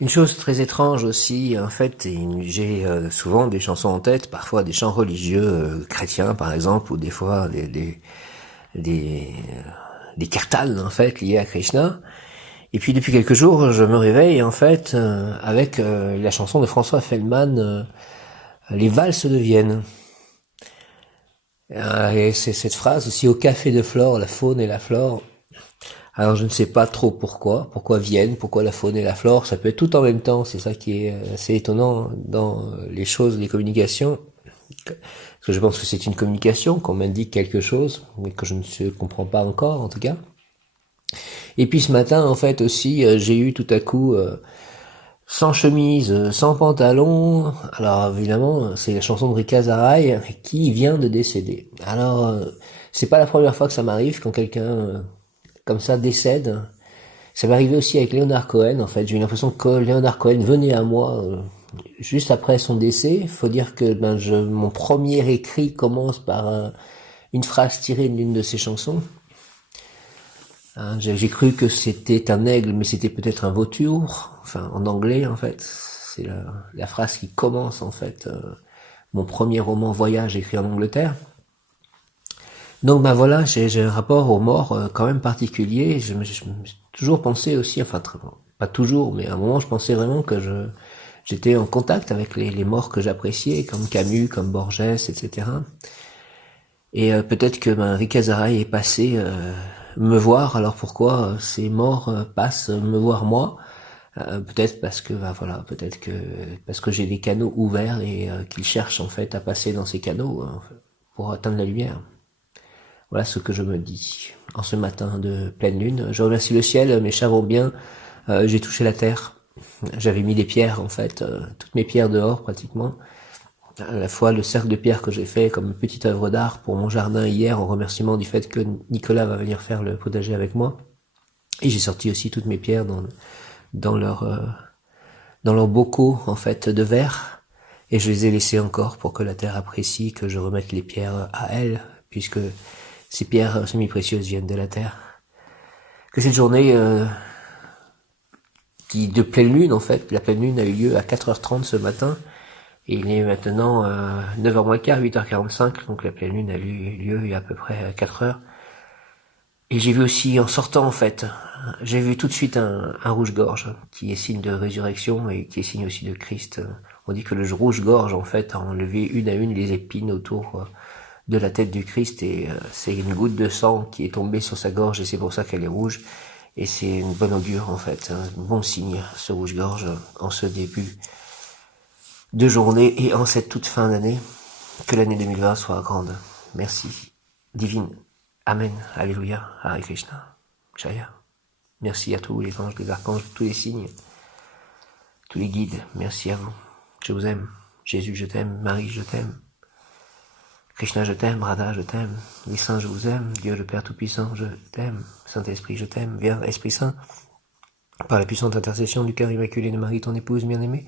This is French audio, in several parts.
Une chose très étrange aussi, en fait, j'ai souvent des chansons en tête, parfois des chants religieux chrétiens par exemple, ou des fois des, des kirtans en fait liés à Krishna. Et puis depuis quelques jours, je me réveille en fait avec la chanson de François Feldman, Les valses de Vienne. Et c'est cette phrase aussi au café de Flore, la faune et la flore. Alors je ne sais pas trop pourquoi Vienne, pourquoi la faune et la flore, ça peut être tout en même temps, c'est ça qui est assez étonnant dans les choses, les communications, parce que je pense que c'est une communication, qu'on m'indique quelque chose, mais que je ne comprends pas encore en tout cas. Et puis ce matin en fait aussi, j'ai eu tout à coup, sans chemise, sans pantalon, alors évidemment c'est la chanson de Rika Zaraï qui vient de décéder. Alors c'est pas la première fois que ça m'arrive quand quelqu'un comme ça décède. Ça m'est arrivé aussi avec Leonard Cohen, en fait. J'ai eu l'impression que Leonard Cohen venait à moi juste après son décès. Faut dire que mon premier écrit commence par une phrase tirée d'une de ses chansons. Hein, j'ai cru que c'était un aigle, mais c'était peut-être un vautour. Enfin, en anglais, en fait. C'est la phrase qui commence, en fait, mon premier roman Voyage écrit en Angleterre. Donc ben voilà, j'ai un rapport aux morts quand même particulier. Je me suis toujours pensé aussi, enfin pas toujours, mais à un moment je pensais vraiment que j'étais en contact avec les morts que j'appréciais, comme Camus, comme Borges, etc. Et peut-être que Rick Azaray est passé me voir. Alors pourquoi ces morts passent me voir moi? Peut-être parce que voilà, peut-être que parce que j'ai des canaux ouverts et qu'ils cherchent en fait à passer dans ces canaux pour atteindre la lumière. Voilà ce que je me dis en ce matin de pleine lune. Je remercie le ciel, mes chats vont bien. J'ai touché la terre. J'avais mis des pierres en fait, toutes mes pierres dehors pratiquement. À la fois le cercle de pierres que j'ai fait comme petite œuvre d'art pour mon jardin hier en remerciement du fait que Nicolas va venir faire le potager avec moi. Et j'ai sorti aussi toutes mes pierres dans leur dans leurs bocaux en fait de verre. Et je les ai laissées encore pour que la terre apprécie que je remette les pierres à elle, puisque ces pierres semi-précieuses viennent de la terre. Que cette journée qui de pleine lune en fait, la pleine lune a eu lieu à 4h30 ce matin, et il est maintenant 9h moins quart, 8h45, donc la pleine lune a eu lieu il y a à peu près 4 heures. Et j'ai vu aussi, en sortant en fait, j'ai vu tout de suite un rouge-gorge, qui est signe de résurrection et qui est signe aussi de Christ. On dit que le rouge-gorge en fait a enlevé une à une les épines autour de la tête du Christ, et c'est une goutte de sang qui est tombée sur sa gorge et c'est pour ça qu'elle est rouge. Et c'est une bonne augure en fait, un bon signe, ce rouge-gorge, en ce début de journée et en cette toute fin d'année. Que l'année 2020 soit grande. Merci. Divine. Amen. Alléluia. Hare Krishna. Jaya. Merci à tous les anges, les archanges, tous les signes, tous les guides. Merci à vous. Je vous aime. Jésus, je t'aime. Marie, je t'aime. Krishna, je t'aime. Radha, je t'aime. Les saints, je vous aime. Dieu le Père Tout-Puissant, je t'aime. Saint-Esprit, je t'aime. Viens, Esprit Saint, par la puissante intercession du cœur immaculé de Marie, ton épouse bien-aimée,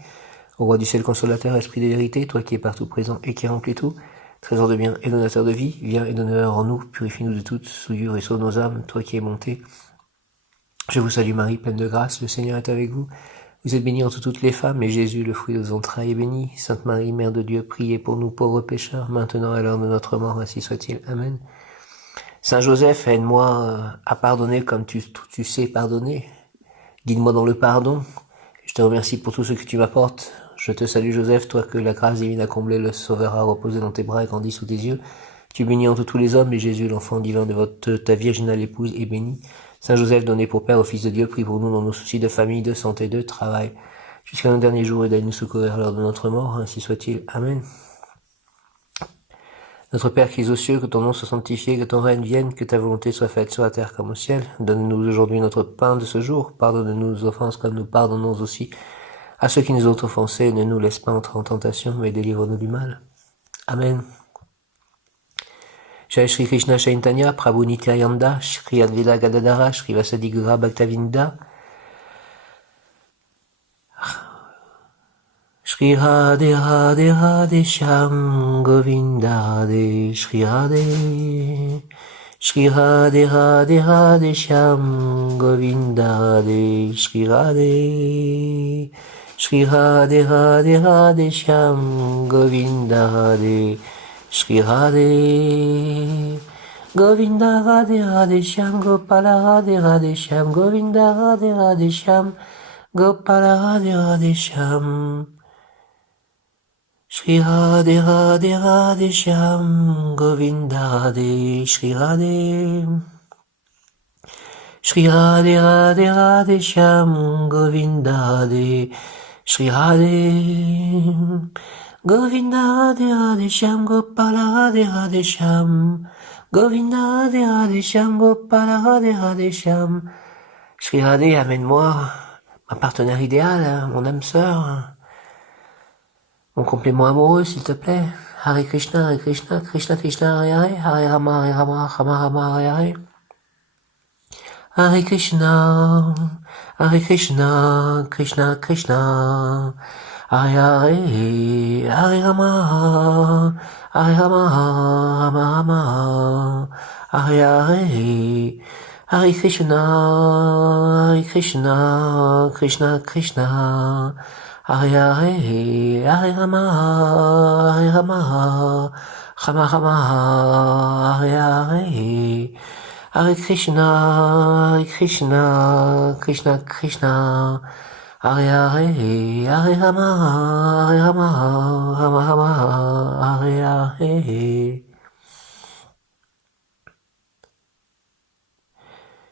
au roi du ciel consolateur, Esprit de vérité, toi qui es partout présent et qui remplis tout, trésor de bien et donateur de vie, viens et donne-leur en nous, purifie-nous de toute souillure et sauve nos âmes, toi qui es monté. Je vous salue Marie, pleine de grâce, le Seigneur est avec vous. Vous êtes bénie entre toutes les femmes, et Jésus, le fruit de vos entrailles, est béni. Sainte Marie, Mère de Dieu, priez pour nous pauvres pécheurs, maintenant et à l'heure de notre mort, ainsi soit-il. Amen. Saint Joseph, aide-moi à pardonner comme tu sais pardonner. Guide-moi dans le pardon. Je te remercie pour tout ce que tu m'apportes. Je te salue Joseph, toi que la grâce divine a comblé, le Sauveur a reposé dans tes bras et grandi sous tes yeux. Tu es béni entre tous les hommes, et Jésus, l'enfant divin de ta virginale épouse, est béni. Saint Joseph, donné pour Père au Fils de Dieu, prie pour nous dans nos soucis de famille, de santé, de travail, jusqu'à nos derniers jours, et d'aide nous secourir à l'heure de notre mort, ainsi soit-il. Amen. Notre Père qui es aux cieux, que ton nom soit sanctifié, que ton règne vienne, que ta volonté soit faite sur la terre comme au ciel. Donne-nous aujourd'hui notre pain de ce jour. Pardonne-nous nos offenses comme nous pardonnons aussi à ceux qui nous ont offensés. Ne nous laisse pas entrer en tentation, mais délivre-nous du mal. Amen. Jai Shri Krishna Chaitanya, Prabhu Nityananda, Shri Advaita Gadadara, Shri Vasadi Gaura Bhaktavinda, Shri Radhe Radhe Radhe Shyam Govinda Radhe, Shri Radhe Shri Radhe Radhe Radhe Shyam Govinda Radhe Shri Radhe Shri Radhe Radhe Radhe Shyam Govinda Radhe Shri Radhe Govinda Radhe Radhe Shyam Gopala Radhe Radhe Shyam Govinda Radhe Radhe Shyam Gopala Radhe Radhe Shyam Shri Radhe Radhe Radhe Shyam Govinda Radhe Shri Radhe Shri Radhe Radhe Radhe Shyam Govinda Radhe Shri Radhe Govinda Radhe Radhe Shyam Gopala Radhe Radhe Shyam Govinda Radhe Radhe Shyam Gopala Radhe Radhe Shyam Shri Radhe, amène-moi ma partenaire idéale, mon âme sœur, mon complément amoureux, s'il te plaît. Hare Krishna, Krishna Krishna, Hare Hare, Hare Rama, Rama Rama, Hare Hare. Hare Krishna, Krishna Krishna, Hare Hare, Hare Rama, Rama Rama, Hare Hare, Hare Krishna, Krishna Krishna, Hare Hare, Hare Rama, Rama Rama, Hare Hare. Hare Krishna, Krishna Krishna, Hare Hare, Hare Rama, Rama Rama, Hare Hare.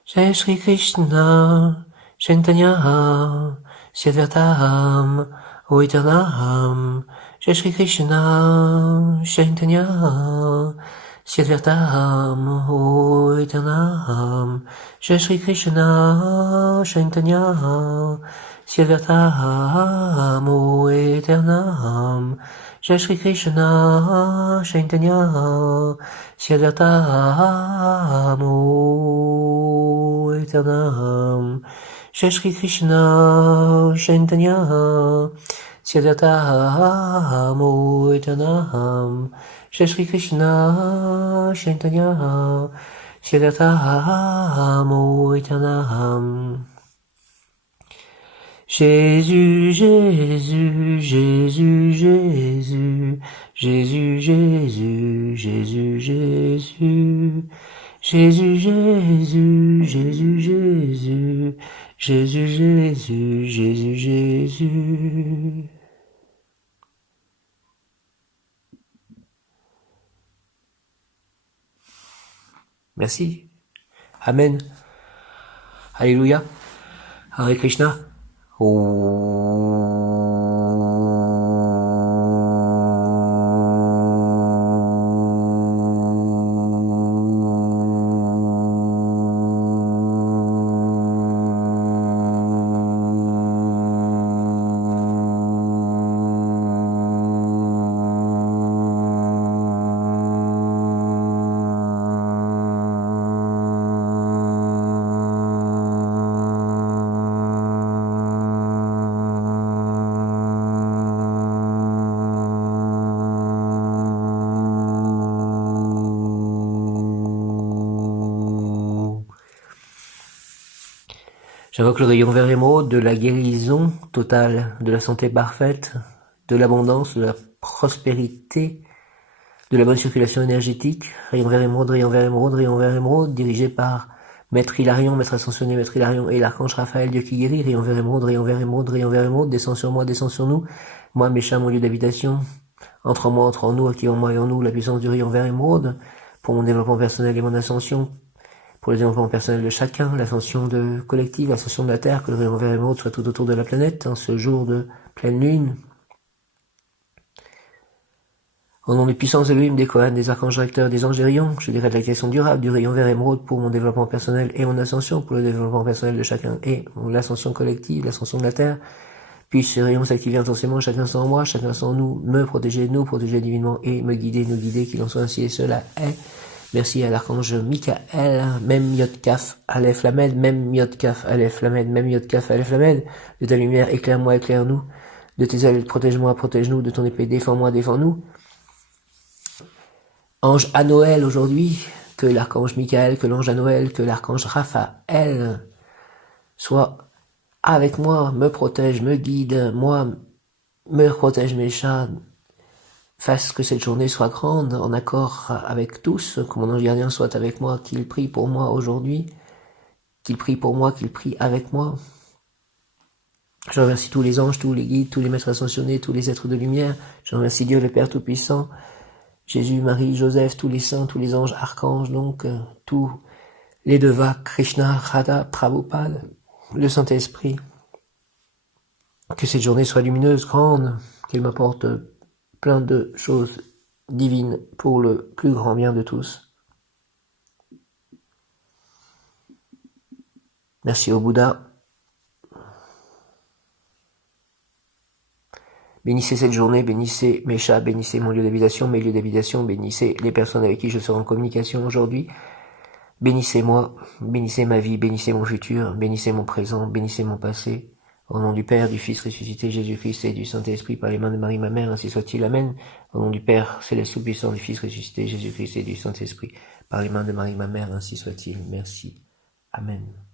Jai Shri Krishna, Chaitanya, Siddhartham, O Eternam, Jai Shri Krishna, Chaitanya, Siddhartham, O Eternam, Jai Shri Krishna, Chaitanya, Siddhartham, O Eternam, Jai Shri Krishna, Chaitanya, Siddhartham, O Eternam, Jai Shri Krishna, Chaitanya, Siddhartham, O Eternam, Jai Shri Krishna, Chaitanya, Siddhartham, O Eternam. Jésus, Jésus, Jésus, Jésus, Jésus, Jésus, Jésus, Jésus, Jésus, Jésus, Jésus, Jésus, Jésus, Jésus, Jésus, Jésus. Merci. Amen. Alléluia. Hare Krishna. J'invoque le rayon vert émeraude de la guérison totale, de la santé parfaite, de l'abondance, de la prospérité, de la bonne circulation énergétique. Rayon vert émeraude, rayon vert émeraude, rayon vert émeraude, dirigé par Maître Hilarion, Maître Ascensionné, Maître Hilarion et l'Archange Raphaël, Dieu qui guérit. Rayon vert émeraude, rayon vert émeraude, rayon vert émeraude, descend sur moi, descend sur nous. Moi, mes chats, mon lieu d'habitation. Entre en moi, entre en nous, active en moi et en nous la puissance du rayon vert émeraude pour mon développement personnel et mon ascension. Pour le développement personnel de chacun, l'ascension de collective, l'ascension de la Terre, que le rayon vert émeraude soit tout autour de la planète, en ce jour de pleine lune. Au nom des puissances Elohim, des Kohanes, des archanges recteurs, des anges et rayons, je décrète la création durable du rayon vert émeraude pour mon développement personnel et mon ascension, pour le développement personnel de chacun et l'ascension collective, l'ascension de la Terre. Puisse ce rayon s'activer intensément, chacun sans moi, chacun sans nous protéger divinement et me guider, nous guider, qu'il en soit ainsi et cela est. Merci à l'archange Michael, même Yod Kaf, Aleph Lamed, même Yod Kaf, Aleph Lamed, même Yod Kaf, Aleph Lamed. De ta lumière, éclaire-moi, éclaire-nous. De tes ailes, protège-moi, protège-nous. De ton épée, défends-moi, défends-nous. Ange à Noël aujourd'hui, que l'archange Michael, que l'ange Noël, que l'archange Raphaël soit avec moi, me protège, me guide, moi, me protège mes chats, fasse que cette journée soit grande, en accord avec tous, que mon ange gardien soit avec moi, qu'il prie pour moi aujourd'hui, qu'il prie pour moi, qu'il prie avec moi. Je remercie tous les anges, tous les guides, tous les maîtres ascensionnés, tous les êtres de lumière. Je remercie Dieu le Père Tout-Puissant, Jésus, Marie, Joseph, tous les saints, tous les anges, archanges, donc tous les devas, Krishna, Radha, Prabhupada, le Saint-Esprit. Que cette journée soit lumineuse, grande, qu'elle m'apporte plein de choses divines pour le plus grand bien de tous. Merci au Bouddha. Bénissez cette journée, bénissez mes chats, bénissez mon lieu d'habitation, mes lieux d'habitation, bénissez les personnes avec qui je serai en communication aujourd'hui. Bénissez-moi, bénissez ma vie, bénissez mon futur, bénissez mon présent, bénissez mon passé. Au nom du Père, du Fils ressuscité, Jésus-Christ et du Saint-Esprit, par les mains de Marie, ma mère, ainsi soit-il. Amen. Au nom du Père, céleste tout-puissant, du Fils ressuscité, Jésus-Christ et du Saint-Esprit, par les mains de Marie, ma mère, ainsi soit-il. Merci. Amen.